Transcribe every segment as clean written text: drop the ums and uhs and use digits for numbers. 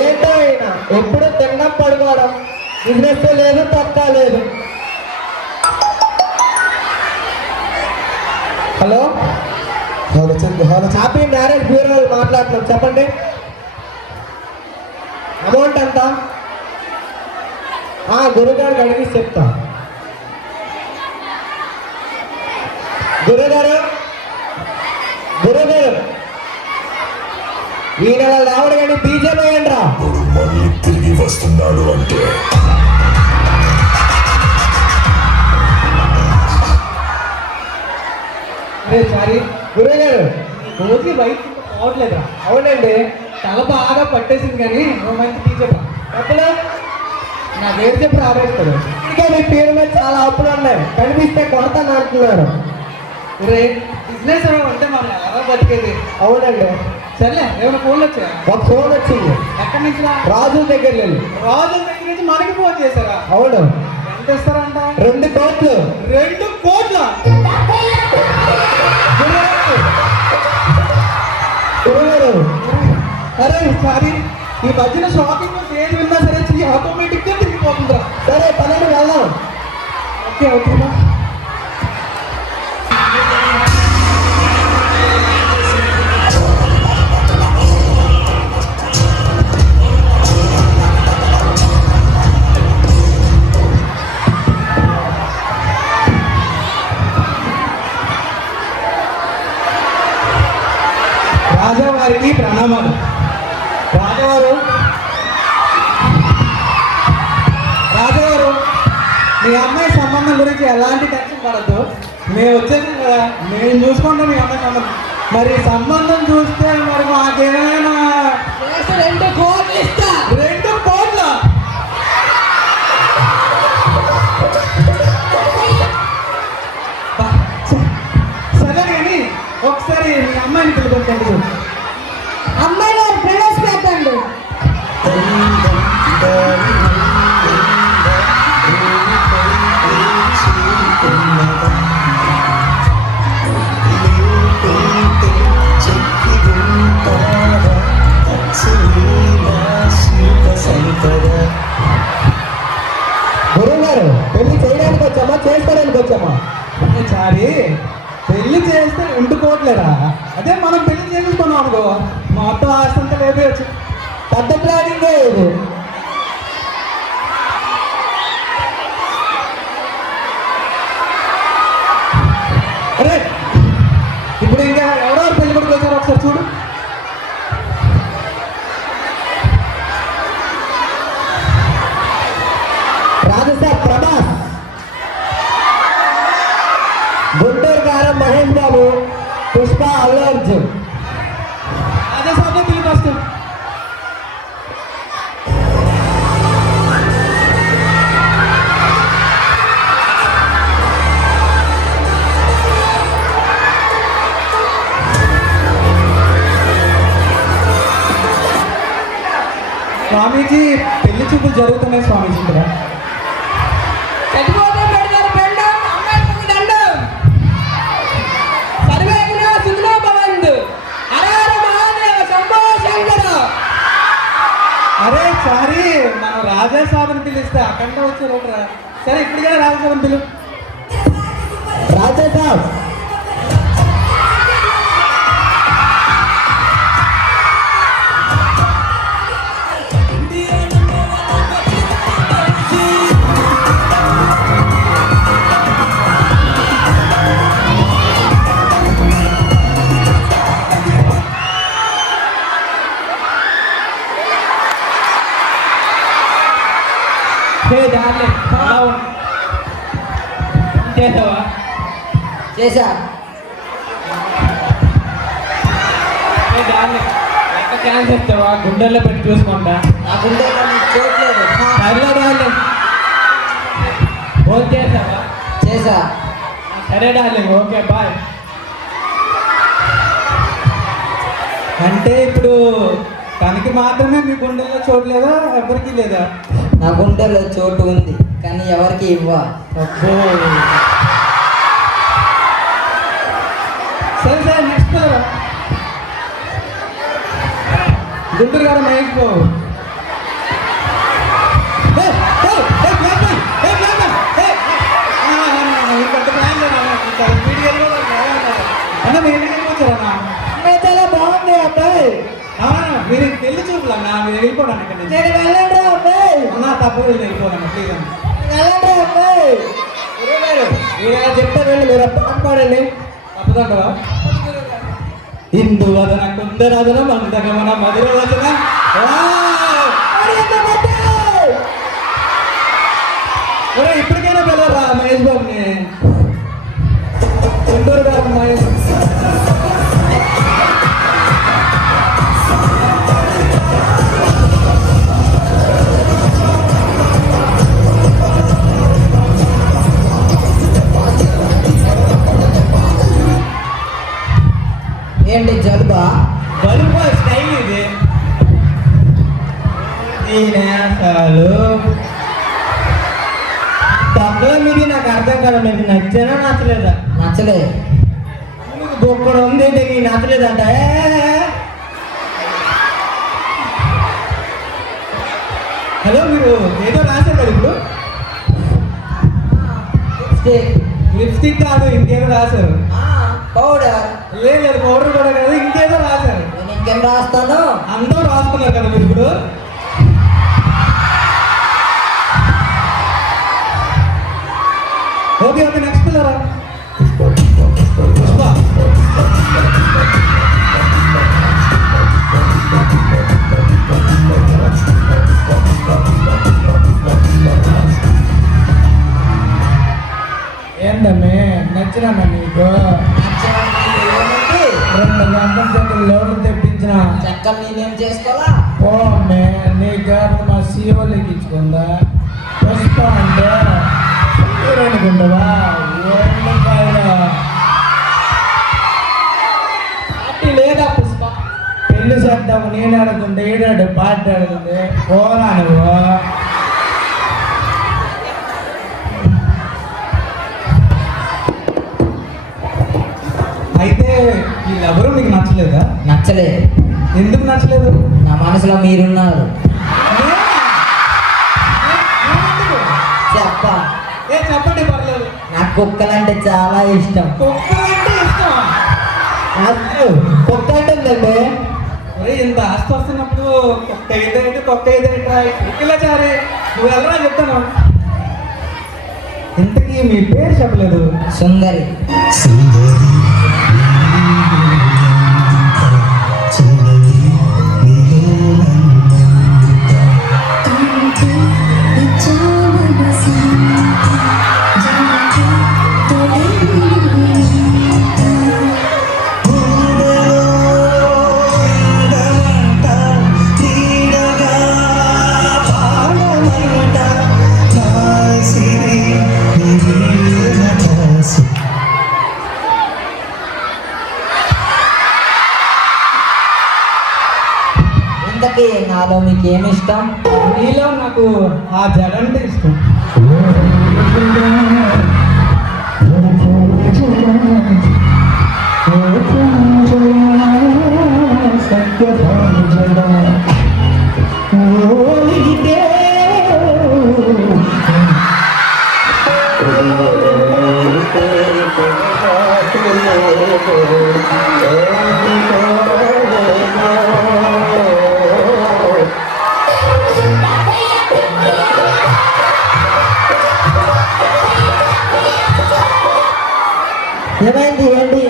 ఏంటో అయినా ఎప్పుడు తిన్నప్పుడు పడుకోవడం, బిజినెస్ లేదు, తొక్క లేదు. హలో హలో చెప్పు. హ్యాపీ మ్యారేజ్ బ్యూరో మాట్లాడుతున్నాం, చెప్పండి. అమౌంట్ ఎంత? గురుగారికి అడిగి చెప్తా. గురుగారు ఈ నెల రావడు కానీ బీజేపీ వేయండిరా. మళ్ళీ తిరిగి వస్తున్నాడు అంటే సారీ గురుగారు, రోజు బయట పోవట్లేదురా. అవునండి, తల బాగా పట్టేసింది కానీ మంచి బీజేపీ ఎప్పుడు నా పేరు చెప్పి ఆవేస్తాడు. ఇంకా మీ పేరు మీద చాలా అప్పులు ఉన్నాయి, కనిపిస్తే కొడతాను అంటున్నారు. బిజినెస్ అంటే మనం ఎలా బతికేది? అవునండి. సర్లే, ఏమైనా ఫోన్లు వచ్చాయా? ఒక ఫోన్ వచ్చింది. ఎక్కడి నుంచి? రాజు దగ్గర వెళ్ళి. రాజు దగ్గర నుంచి మనకి ఫోన్ చేశారా? అవును. ఎంత ఇస్తారంట? 2 కోట్లు. 2 కోట్ల? అరే సారీ, ఈ మధ్యన షాపింగ్ ఏది విన్నా సరే ఆటోమేటిక్ గా తిరిగిపోతుందా? సరే పన్నెండు వెళ్దాం. ఓకే ఓకేనా? రాజావారికి ప్రణామాలు. రాజావారు మీ అమ్మాయి సంబంధం గురించి ఎలాంటి టెన్షన్ పడద్దు. మేము వచ్చేది కదా, మేము చూసుకుంటాం మీ అమ్మాయి సంబంధం. మరి సంబంధం చూస్తే మరి మాకేమైనా 2 కోట్లు ఇస్తా. 2 కోట్ల? సరే కానీ ఒకసారి మీ అమ్మాయిని పిలుపుంటండి. అమ్మాయి గారు ప్రవేశపెట్టండి. గురువుగారు, పెళ్లి చేయడానికి వచ్చామా చేసుకోవడానికి వచ్చామా? సారీ, పెళ్లి చేస్తే 2 కోట్లేరా? అదే మనం పెళ్లి చేసుకున్నాం అనుకో, మొత్తం ఆస్తంతా లేపేయచ్చు. పెద్ద ప్లానింగ్ ఇది. అరే ఇప్పుడు ఇంకా ఎవరెవరు పెళ్లి కొడుకు వచ్చారో ఒకసారి చూడు. రాజస్థాన్ ప్రభాస్, గుంటూరు గారు మహేష్ బాబు, పుష్ప అల్లు అర్జున్. రాజస్థాన్లో పిలుపు వస్తుంది. స్వామీజీ పెళ్లి చూపులు జరుగుతున్నాయి స్వామీజీ ఇక్కడ. అరే సారీ, మనం రాజాసాబుని పిలిస్తే అక్కడ వచ్చారు ఒకరా. సరే ఇప్పటికే రాజాసాబుని పిలు. రాజాసాబ్ చేసావా? చేసా. ఎంత ఛాన్స్ ఇస్తావా? గుండెల్లో పెట్టి చూసుకుంటా. ఆ గుండె చూడలేదు. ఫోన్ చేసావా? చేసా. సరే డార్లింగ్, ఓకే బాయ్. అంటే ఇప్పుడు తనకి మాత్రమే మీ గుండెల్లో చోటు లేదా, ఎవరికి లేదా? నా గుండెలో చోటు ఉంది కానీ ఎవరికి ఇవ్వ. సరే సరే నెక్స్ట్ గుంటూరు గారు మహేష్ బాబు. అన్న మీరు వచ్చారన్నా చాలా బాగుంది అబ్బాయి. మీరు పెళ్లి చూపులు అన్న మీరు వెళ్ళిపోవడానికి ఇక్కడ నుంచి. నేను వెళ్ళండి అబ్బాయి. అన్న తప్పదు వెళ్ళిపోవాలన్న ప్లీజ్ అన్న. వెళ్ళండి అబ్బాయి. గురువుగారు మీరు ఎలా చెప్తారండి మీరు పాట పాడండి. తప్పదంటవా? ఇందువదన కుందరదన మందగమన మధుర వచన ఇప్పటికైనా పిల్లరా మహేష్ బాబుని. గుంటూరు గారు మహేష్ ఏంటి జలుబా? బలుపు స్టైల్ ఇది. అసలు తప్పలో మీది నాకు అర్థం కాదు. మీకు నచ్చానా నచ్చలేదా? నచ్చలేదు. మీకు బొక్కడు ఉంది నీకు నచ్చలేదంట. హలో మీరు ఏదో రాశారు కదా ఇప్పుడు. లిప్స్టిక్ కాదు ఇంకేదో రాశారు. పౌడర్. లేదు పౌడర్ కూడా కాదు ఇంకేదో రాశారు. నేను ఇంకేం రాస్తాను? అందరూ రాసుకున్నారు కదా మీరు ఇప్పుడు. ఓకే ఓకే నెక్స్ట్ పిల్లరా పుష్ప. ఏంటమ్మే నచ్చినా నీకు? ఏమిటి? 2 గంటల చేతులు లోటు తెప్పించిన చెక్కలు నేనేం చేసుకోవాలా? ఓ అమ్మే నీ గారు మా సీఓలు ఎక్కించుకుందా? పుష్ప అంటే అనుకుంటావా? పార్టీ లేదా పుష్ప? పెళ్లి చేద్దాము నేను అడుగుతుంటే ఏడాడు పార్టీ అడుగుతుంది. పోరా నువ్వు. అయితే వీళ్ళెవరూ మీకు నచ్చలేదా? నచ్చలేదు. ఎందుకు నచ్చలేదు? నా మనసులో మీరున్నారు. చెప్పా. చెప్పండి పర్లేదు. నాకు కుక్కలంటే చాలా ఇష్టం. కుక్కలంటే ఇష్టం? కుక్క అంటుందండి. ఇంత ఆస్తి వస్తున్నప్పుడు కుక్క ఇదేంటి కుక్క ఇదేంట్రా కుక్కలా చారే నువ్వు వెళ్ళరా చెప్తాను. ఇంతకీ మీ పేరు చెప్పలేదు. సుందరి. ఇంతకీ నాలో మీకు ఏమి ఇష్టం? నీలో నాకు ఆ జడంటే ఇష్టం. ఏమైంది? ఏంటి?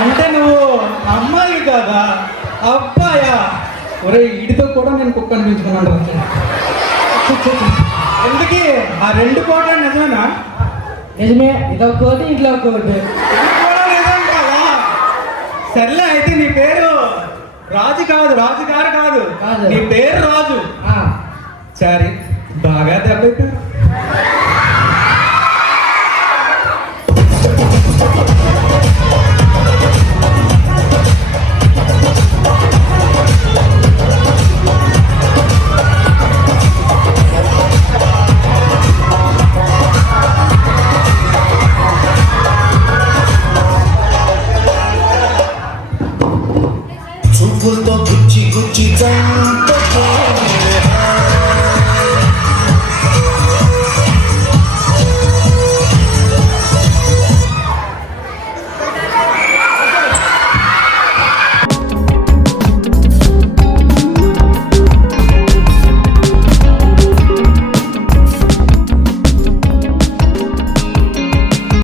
అంటే నువ్వు అమ్మాయి కదా అబ్బాయా? ఒరే వీడితో కూడా నేను కుక్క అనిపించుకున్నాను. ఎందుకీ ఆ 2 కోట్లు నిజమేనా? నిజమే. ఇదొక కోటి ఇట్లా ఒక కోటి. నిజం కదా? సర్లే అయితే నీ పేరు రాజు కాదు, రాజుగారు కాదు, కాదు. నీ పేరు రాజు. సరే బాగా దెబ్బైపోయారు. చూపులతో గుచ్చి గుచ్చి చంప